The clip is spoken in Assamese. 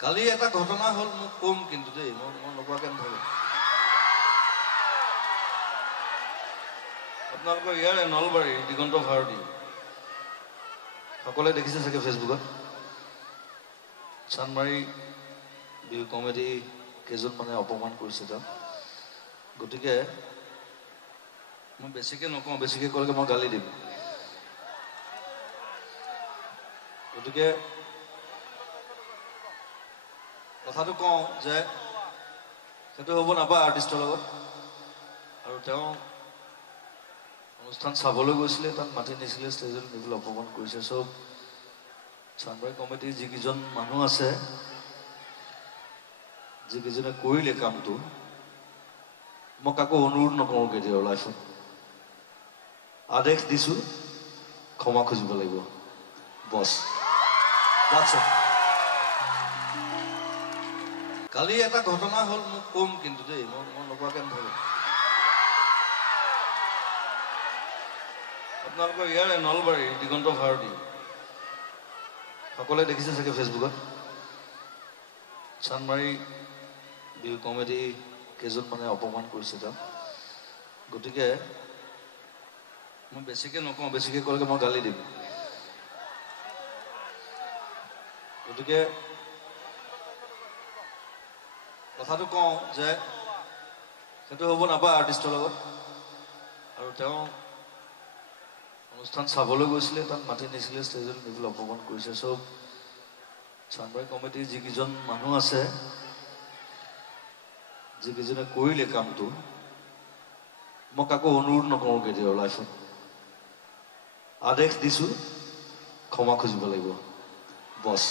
কালি এটা ঘটনা হল মোক কম কিন্তু দেই মই নকোৱাকে নাথাকো আপোনালোকৰ ইয়াৰে নলবাৰী দিগন্ত ভাৰতী সকলোৱে দেখিছে চাগে ফেচবুকত চানমাৰী বিহু কমেডি কেজন মানে অপমান কৰিছে তাত গতিকে মই বেছিকে নকওঁ বেছিকে ক'লে মই গালি দিম গতিকে কথাটো কওঁ যে সেইটো হ'ব নাপায় আৰ্টিষ্টৰ লগত আৰু তেওঁ অনুষ্ঠান চাবলৈ গৈছিলে তাত মাতি নিছিলে ষ্টেজত নিবলৈ অপমান কৰিছে চব চানমাৰী কমিটিৰ যিকেইজন মানুহ আছে যিকেইজনে কৰিলে কামটো মই কাকো অনুৰোধ নকৰোঁ কেতিয়াও লাইফত আদেশ দিছোঁ ক্ষমা খুজিব লাগিব বছ কালি এটা ঘটনা হল মোক কম কিন্তু দেই মই নকোৱাকে নাথাকো আপোনালোকৰ ইয়াৰে নলবাৰী দিগন্ত ভাৰতী সকলোৱে দেখিছে চাগে ফেচবুকত চানমাৰী বিহু কমেডি কেজন মানে অপমান কৰিছে তাত গতিকে মই বেছিকে নকওঁ বেছিকে ক'লে মই গালি দিম গতিকে কথাটো কওঁ যে সেইটো হ'ব নাপায় আৰ্টিষ্টৰ লগত আৰু তেওঁ অনুষ্ঠান চাবলৈ গৈছিলে তাত মাতি নিছিলে ষ্টেজত নিবলৈ অপমান কৰিছে চব চানমাৰী কমিটিৰ যিকেইজন মানুহ আছে যিকেইজনে কৰিলে কামটো মই কাকো অনুৰোধ নকৰোঁ কেতিয়াও লাইফত আদেশ দিছোঁ ক্ষমা খুজিব লাগিব বছ